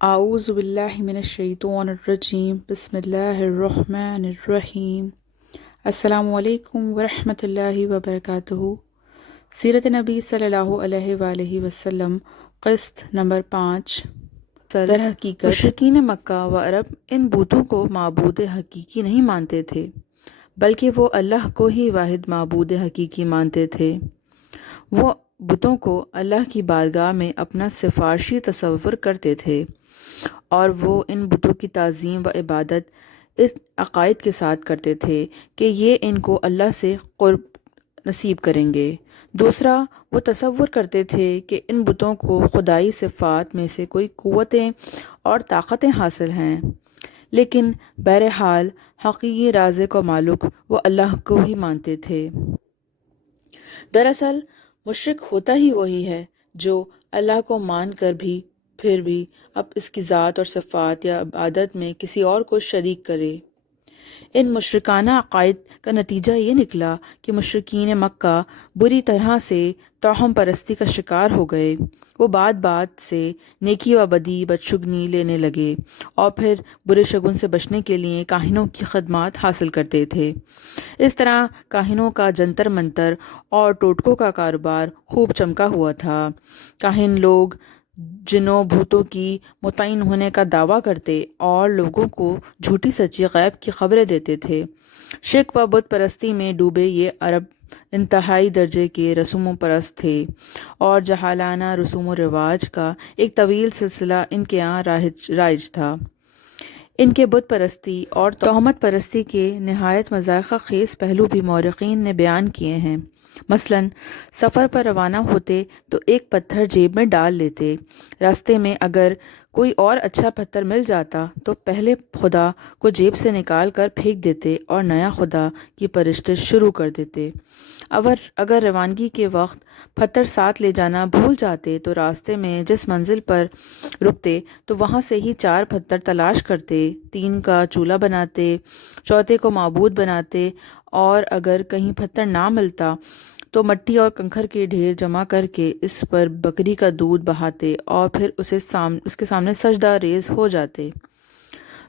اعوذ باللہ من الشیطان الرجیم بسم اللہ الرحمن الرحیم۔ السلام علیکم ورحمۃ اللہ وبرکاتہ۔ سیرت نبی صلی اللہ علیہ وآلہ وسلم، قسط نمبر 5۔ در حقیقت مشرکین مکہ و عرب ان بتوں کو معبود حقیقی نہیں مانتے تھے، بلکہ وہ اللہ کو ہی واحد معبود حقیقی مانتے تھے۔ وہ بتوں کو اللہ کی بارگاہ میں اپنا سفارشی تصور کرتے تھے، اور وہ ان بتوں کی تعظیم و عبادت اس عقائد کے ساتھ کرتے تھے کہ یہ ان کو اللہ سے قرب نصیب کریں گے۔ دوسرا، وہ تصور کرتے تھے کہ ان بتوں کو خدائی صفات میں سے کوئی قوتیں اور طاقتیں حاصل ہیں، لیکن بہرحال حقیقی رازق و مالک وہ اللہ کو ہی مانتے تھے۔ دراصل مشرک ہوتا ہی وہی ہے جو اللہ کو مان کر بھی پھر بھی اب اس کی ذات اور صفات یا عبادت میں کسی اور کو شریک کرے۔ ان مشرکانہ عقائد کا نتیجہ یہ نکلا کہ مشرکین مکہ بری طرح سے توہم پرستی کا شکار ہو گئے۔ وہ بات بات سے نیکی و بدی بدشگنی لینے لگے اور پھر برے شگن سے بچنے کے لیے کاہنوں کی خدمات حاصل کرتے تھے۔ اس طرح کاہنوں کا جنتر منتر اور ٹوٹکوں کا کاروبار خوب چمکا ہوا تھا۔ کاہن لوگ جنوں بھوتوں کی متعین ہونے کا دعویٰ کرتے اور لوگوں کو جھوٹی سچی غیب کی خبریں دیتے تھے۔ شرک و بت پرستی میں ڈوبے یہ عرب انتہائی درجے کے رسوم پرست تھے، اور جاہلانہ رسوم و رواج کا ایک طویل سلسلہ ان کے یہاں رائج تھا۔ ان کے بت پرستی اور تہمت پرستی کے نہایت مضحکہ خیز پہلو بھی مورخین نے بیان کیے ہیں۔ مثلاً سفر پر روانہ ہوتے تو ایک پتھر جیب میں ڈال لیتے، راستے میں اگر کوئی اور اچھا پتھر مل جاتا تو پہلے خدا کو جیب سے نکال کر پھینک دیتے اور نیا خدا کی پرستش شروع کر دیتے۔ اگر روانگی کے وقت پتھر ساتھ لے جانا بھول جاتے تو راستے میں جس منزل پر رکتے تو وہاں سے ہی 4 پتھر تلاش کرتے، 3 کا چولہا بناتے، چوتھے کو معبود بناتے، اور اگر کہیں پتھر نہ ملتا تو مٹی اور کنکر کے ڈھیر جمع کر کے اس پر بکری کا دودھ بہاتے اور پھر اس کے سامنے سجدہ ریز ہو جاتے۔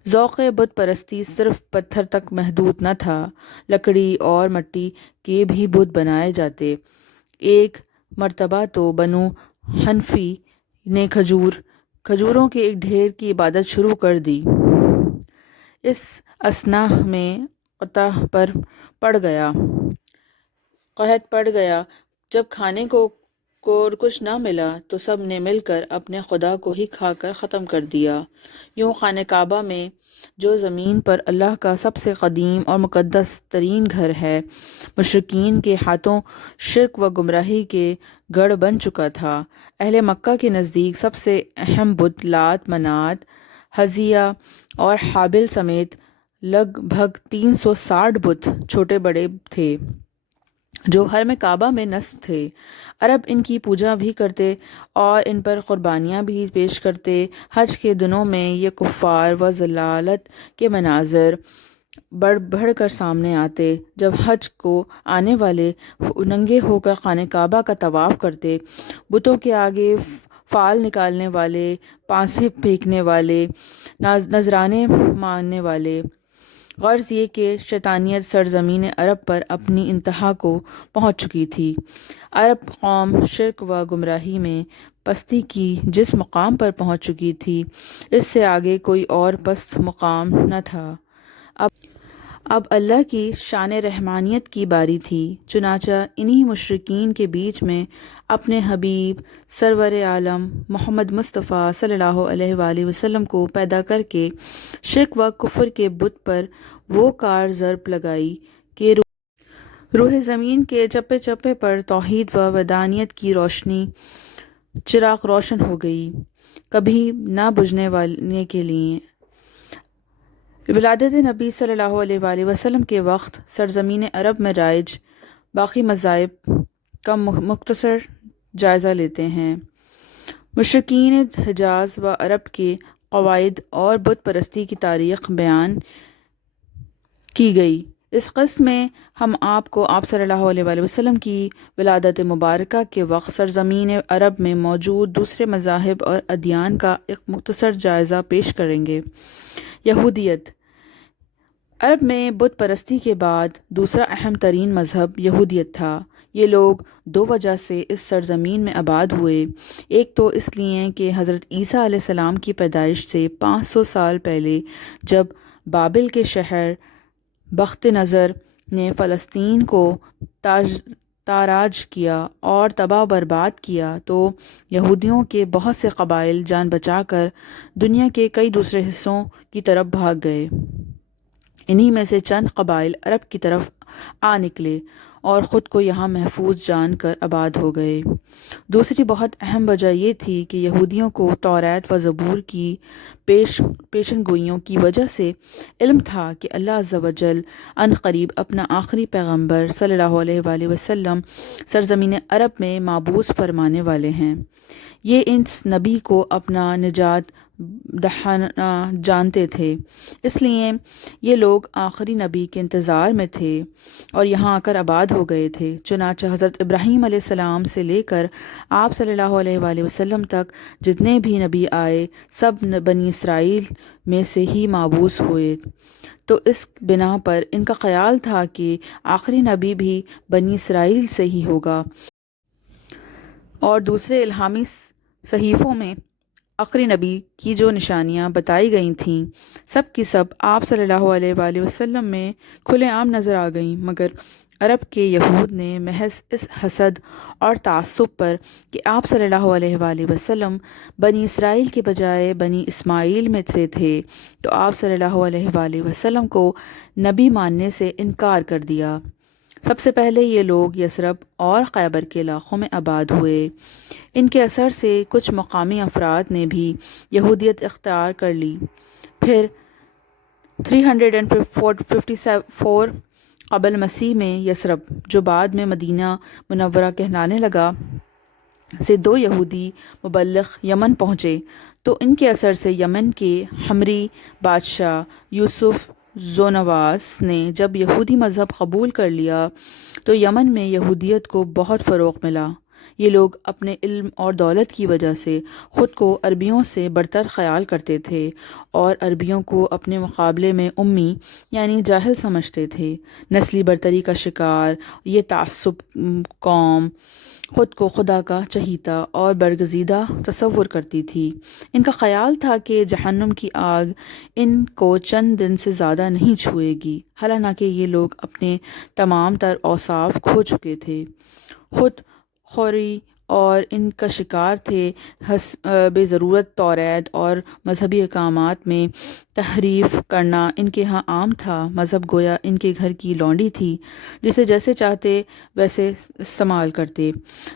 ذوق بت پرستی صرف پتھر تک محدود نہ تھا، لکڑی اور مٹی کے بھی بت بنائے جاتے۔ ایک مرتبہ تو بنو حنفی نے کھجوروں کے ایک ڈھیر کی عبادت شروع کر دی۔ اس اثنا میں قحط پڑ گیا۔ جب کھانے کو کچھ نہ ملا تو سب نے مل کر اپنے خدا کو ہی کھا کر ختم کر دیا۔ یوں خانہ کعبہ میں، جو زمین پر اللہ کا سب سے قدیم اور مقدس ترین گھر ہے، مشرکین کے ہاتھوں شرک و گمراہی کے گڑھ بن چکا تھا۔ اہل مکہ کے نزدیک سب سے اہم بت لات، منات، حزیہ اور حابل سمیت لگ بھگ 360 بت چھوٹے بڑے تھے جو حرم کعبہ میں نصب تھے۔ عرب ان کی پوجا بھی کرتے اور ان پر قربانیاں بھی پیش کرتے۔ حج کے دنوں میں یہ کفار و ضلالت کے مناظر بڑھ کر سامنے آتے۔ جب حج کو آنے والے ننگے ہو کر خانہ کعبہ کا طواف کرتے، بتوں کے آگے فال نکالنے والے، پانسے پھینکنے والے، نذرانے ماننے والے۔ غرض یہ کہ شیطانیت سرزمین عرب پر اپنی انتہا کو پہنچ چکی تھی۔ عرب قوم شرک و گمراہی میں پستی کی جس مقام پر پہنچ چکی تھی، اس سے آگے کوئی اور پست مقام نہ تھا۔ اب اللہ کی شان رحمانیت کی باری تھی، چنانچہ انہی مشرکین کے بیچ میں اپنے حبیب سرور عالم محمد مصطفیٰ صلی اللہ علیہ وآلہ وسلم کو پیدا کر کے شرک و کفر کے بت پر وہ کار ضرب لگائی کہ روح زمین کے چپے چپے پر توحید و وحدانیت کی روشنی چراغ روشن ہو گئی، کبھی نہ بجھنے والے کے لیے۔ ولادت نبی صلی اللہ علیہ وآلہ وسلم کے وقت سرزمین عرب میں رائج باقی مذاہب کا مختصر جائزہ لیتے ہیں۔ مشرکین حجاز و عرب کے قواعد اور بت پرستی کی تاریخ بیان کی گئی۔ اس قسط میں ہم آپ کو آپ صلی اللہ علیہ وآلہ وسلم کی ولادت مبارکہ کے وقت سرزمین عرب میں موجود دوسرے مذاہب اور ادیان کا ایک مختصر جائزہ پیش کریں گے۔ یہودیت۔ عرب میں بت پرستی کے بعد دوسرا اہم ترین مذہب یہودیت تھا۔ یہ لوگ دو وجہ سے اس سرزمین میں آباد ہوئے۔ ایک تو اس لیے کہ حضرت عیسیٰ علیہ السلام کی پیدائش سے 500 سال پہلے جب بابل کے شہر بخت نظر نے فلسطین کو تاراج کیا اور تباہ و برباد کیا تو یہودیوں کے بہت سے قبائل جان بچا کر دنیا کے کئی دوسرے حصوں کی طرف بھاگ گئے۔ انہی میں سے چند قبائل عرب کی طرف آ نکلے اور خود کو یہاں محفوظ جان کر آباد ہو گئے۔ دوسری بہت اہم وجہ یہ تھی کہ یہودیوں کو توریت و زبور کی پیشن گوئیوں کی وجہ سے علم تھا کہ اللہ عز و جل ان قریب اپنا آخری پیغمبر صلی اللہ علیہ وآلہ وسلم سرزمین عرب میں مابعوث فرمانے والے ہیں۔ یہ اس نبی کو اپنا نجات دہندہ جانتے تھے، اس لیے یہ لوگ آخری نبی کے انتظار میں تھے اور یہاں آ کر آباد ہو گئے تھے۔ چنانچہ حضرت ابراہیم علیہ السلام سے لے کر آپ صلی اللہ علیہ وآلہ وسلم تک جتنے بھی نبی آئے سب بنی اسرائیل میں سے ہی مابعوث ہوئے، تو اس بنا پر ان کا خیال تھا کہ آخری نبی بھی بنی اسرائیل سے ہی ہوگا، اور دوسرے الہامی صحیفوں میں آخری نبی کی جو نشانیاں بتائی گئی تھیں سب کی سب آپ صلی اللہ علیہ وآلہ وسلم میں کھلے عام نظر آ گئیں، مگر عرب کے یہود نے محض اس حسد اور تعصب پر کہ آپ صلی اللہ علیہ وآلہ وسلم بنی اسرائیل کے بجائے بنی اسماعیل میں سے تھے، تو آپ صلی اللہ علیہ وآلہ وسلم کو نبی ماننے سے انکار کر دیا۔ سب سے پہلے یہ لوگ یثرب اور خیبر کے علاقوں میں آباد ہوئے۔ ان کے اثر سے کچھ مقامی افراد نے بھی یہودیت اختیار کر لی۔ پھر 354 قبل مسیح میں یثرب، جو بعد میں مدینہ منورہ کہلانے لگا، سے دو یہودی مبلغ یمن پہنچے، تو ان کے اثر سے یمن کے حمری بادشاہ یوسف زونواس نے جب یہودی مذہب قبول کر لیا تو یمن میں یہودیت کو بہت فروغ ملا۔ یہ لوگ اپنے علم اور دولت کی وجہ سے خود کو عربیوں سے برتر خیال کرتے تھے اور عربیوں کو اپنے مقابلے میں امی یعنی جاہل سمجھتے تھے۔ نسلی برتری کا شکار یہ تعصب قوم خود کو خدا کا چہیتا اور برگزیدہ تصور کرتی تھی۔ ان کا خیال تھا کہ جہنم کی آگ ان کو چند دن سے زیادہ نہیں چھوئے گی، حالانکہ یہ لوگ اپنے تمام تر اوصاف کھو چکے تھے۔ خود خوری اور ان کا شکار تھے، بے ضرورت توریت اور مذہبی احکامات میں تحریف کرنا ان کے ہاں عام تھا۔ مذہب گویا ان کے گھر کی لونڈی تھی، جسے جیسے چاہتے ویسے استعمال کرتے۔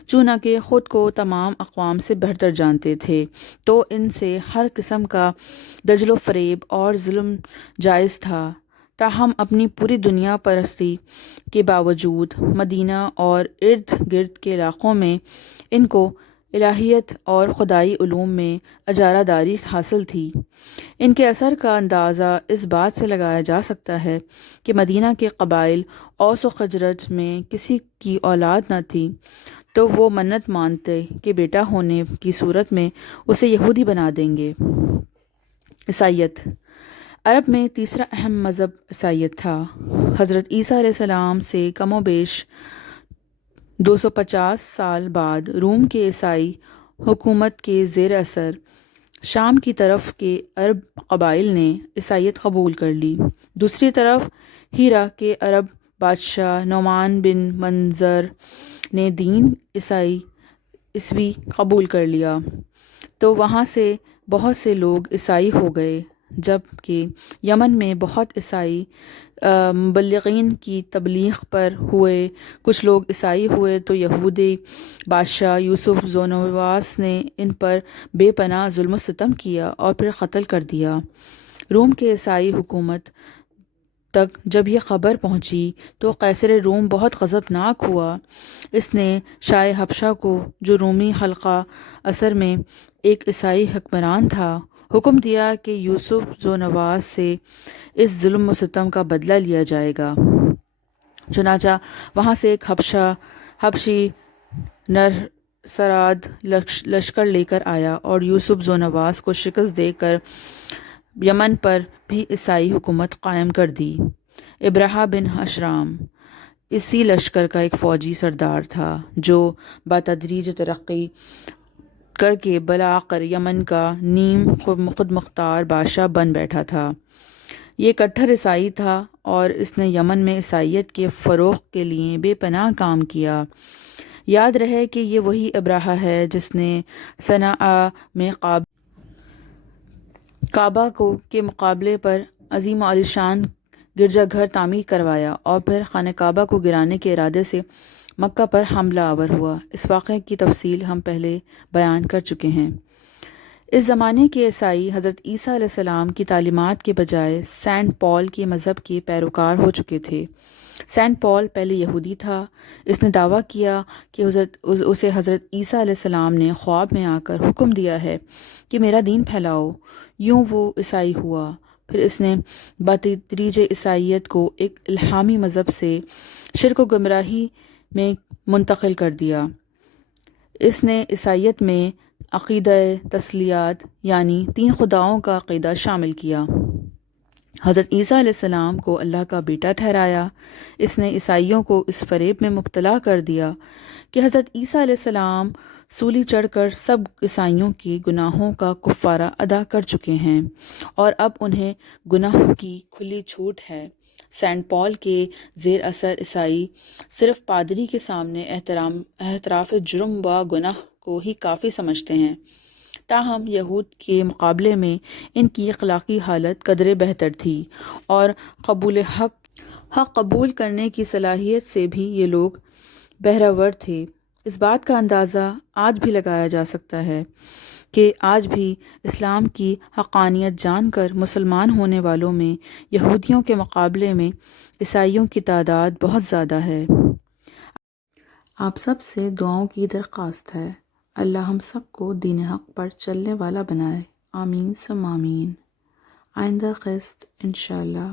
چونکہ خود کو تمام اقوام سے بہتر جانتے تھے تو ان سے ہر قسم کا دجل و فریب اور ظلم جائز تھا۔ تاہم اپنی پوری دنیا پرستی کے باوجود مدینہ اور ارد گرد کے علاقوں میں ان کو الہیت اور خدائی علوم میں اجارہ داری حاصل تھی۔ ان کے اثر کا اندازہ اس بات سے لگایا جا سکتا ہے کہ مدینہ کے قبائل اوس و خزرج میں کسی کی اولاد نہ تھی تو وہ منت مانتے کہ بیٹا ہونے کی صورت میں اسے یہودی بنا دیں گے۔ عیسائیت۔ عرب میں تیسرا اہم مذہب عیسائیت تھا۔ حضرت عیسیٰ علیہ السلام سے کم و بیش 250 سال بعد روم کے عیسائی حکومت کے زیر اثر شام کی طرف کے عرب قبائل نے عیسائیت قبول کر لی۔ دوسری طرف ہیرا کے عرب بادشاہ نعمان بن منظر نے دین عیسوی قبول کر لیا، تو وہاں سے بہت سے لوگ عیسائی ہو گئے، جبکہ یمن میں بہت عیسائی مبلغین کی تبلیغ پر ہوئے۔ کچھ لوگ عیسائی ہوئے تو یہودی بادشاہ یوسف زونواس نے ان پر بے پناہ ظلم و ستم کیا اور پھر قتل کر دیا۔ روم کے عیسائی حکومت تک جب یہ خبر پہنچی تو قیصر روم بہت غضبناک ہوا۔ اس نے شاہ حبشہ کو، جو رومی حلقہ اثر میں ایک عیسائی حکمران تھا، حکم دیا کہ یوسف زونواس سے اس ظلم و ستم کا بدلہ لیا جائے گا۔ چنانچہ وہاں سے ایک حبشی نرسراد لشکر لے کر آیا اور یوسف ذونواس کو شکست دے کر یمن پر بھی عیسائی حکومت قائم کر دی۔ ابرہہ بن حشرام اسی لشکر کا ایک فوجی سردار تھا جو بتدریج ترقی کر کے بالآخر یمن کا نیم خود مختار بادشاہ بن بیٹھا تھا۔ یہ کٹھر عیسائی تھا اور اس نے یمن میں عیسائیت کے فروغ کے لیے بے پناہ کام کیا۔ یاد رہے کہ یہ وہی ابرہہ ہے جس نے صنعاء میں کعبہ کے مقابلے پر عظیم و عالیشان گرجا گھر تعمیر کروایا اور پھر خانہ کعبہ کو گرانے کے ارادے سے مکہ پر حملہ آور ہوا۔ اس واقعے کی تفصیل ہم پہلے بیان کر چکے ہیں۔ اس زمانے کے عیسائی حضرت عیسیٰ علیہ السلام کی تعلیمات کے بجائے سینٹ پال کے مذہب کے پیروکار ہو چکے تھے۔ سینٹ پال پہلے یہودی تھا۔ اس نے دعویٰ کیا کہ اسے حضرت عیسیٰ علیہ السلام نے خواب میں آ کر حکم دیا ہے کہ میرا دین پھیلاؤ۔ یوں وہ عیسائی ہوا۔ پھر اس نے بتدریج عیسائیت کو ایک الہامی مذہب سے شرک و گمراہی میں منتقل کر دیا۔ اس نے عیسائیت میں عقیدہ تثلیث یعنی 3 خداؤں کا عقیدہ شامل کیا۔ حضرت عیسیٰ علیہ السلام کو اللہ کا بیٹا ٹھہرایا۔ اس نے عیسائیوں کو اس فریب میں مبتلا کر دیا کہ حضرت عیسیٰ علیہ السلام سولی چڑھ کر سب عیسائیوں کے گناہوں کا کفارہ ادا کر چکے ہیں اور اب انہیں گناہوں کی کھلی چھوٹ ہے۔ سینٹ پال کے زیر اثر عیسائی صرف پادری کے سامنے اعتراف جرم و گناہ کو ہی کافی سمجھتے ہیں، تاہم یہود کے مقابلے میں ان کی اخلاقی حالت قدرے بہتر تھی اور حق قبول کرنے کی صلاحیت سے بھی یہ لوگ بہرور تھے۔ اس بات کا اندازہ آج بھی لگایا جا سکتا ہے کہ آج بھی اسلام کی حقانیت جان کر مسلمان ہونے والوں میں یہودیوں کے مقابلے میں عیسائیوں کی تعداد بہت زیادہ ہے۔ آپ سب سے دعاؤں کی درخواست ہے، اللہ ہم سب کو دین حق پر چلنے والا بنائے، آمین ثم آمین۔ آئندہ قسط انشاءاللہ۔